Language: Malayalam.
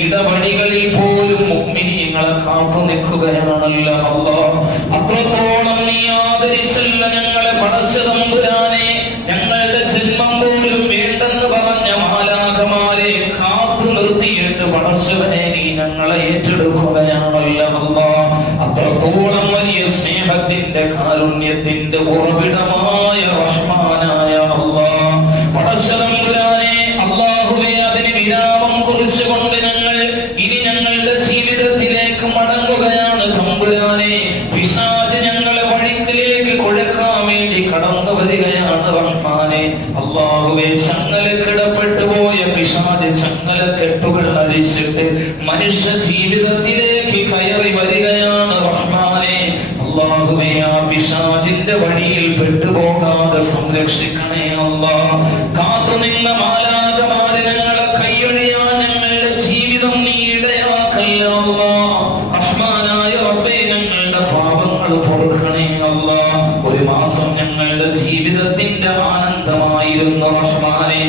ഇടവഴികളിൽ പോലും മുഅ്മിനീങ്ങളെ കാത്തു നിൽക്കുകയാണല്ലോ അല്ലാഹ്. അത്രത്തോളം നീ ആദരിച്ചല്ല ഞങ്ങളെ പടച്ച തമ്പുരാനെ. ഞങ്ങളുടെ ജന്മം പോലും വേണ്ടെന്ന് പറഞ്ഞ മാലാഖമാരെ കാത്തു നിർത്തിയിട്ട് പടച്ചവനെ നീ ഞങ്ങളെ ഏറ്റെടുക്കുകയാണല്ലോ അല്ലാഹ്. അത്രത്തോളം വലിയ സ്നേഹത്തിന്റെ കാരുണ്യത്തിന്റെ ഉറവിടമായ റഹ്മാനായ അല്ലാഹ് പടച്ച തമ്പുരാനെ, അല്ലാഹുവേ, അതിന് വിരാമം കുറിച്ചുകൊണ്ട് ഞങ്ങൾ ഇനി ഞങ്ങളുടെ ജീവിതത്തിലേക്ക് മടങ്ങുകയാണ് തമ്പുരാനെ. പിശാച് ഞങ്ങളെ വഴിക്കിലേക്ക് കൊഴുക്കാൻ വേണ്ടി കടന്നു വരികയാണ് റഹ്മാനെ. അല്ലാഹുവേ, ചങ്ങലക്കിടപ്പെട്ടു പോയ പിശാച് ചങ്ങല കെട്ടുകൾ അഴിച്ചിട്ട് മനുഷ്യ ജീവിതത്തിലേക്ക് കയറി വരികയാണ് റഹ്മാനെ. അല്ലാഹുവേ, ആ പിശാചിന്റെ വഴിയിൽ പെട്ടുപോകാതെ സംരക്ഷിക്കണേ അല്ലാഹ്. കാത്തു നിന്ന മാലാഖമാരെ ഞങ്ങളെ കൈയൊഴിയാൻ ഞങ്ങളുടെ ജീവിതം നീ ഇടയാക്കല്ല അല്ലാഹ്. റഹ്മാനായ റബ്ബേ, ഞങ്ങളുടെ പാപങ്ങൾ പൊറുക്കണേ അല്ലാഹ്. ഒരു മാസം ഞങ്ങളുടെ ജീവിതത്തിന്റെ ആനന്ദമായിരുന്നു റഹ്മാനെ.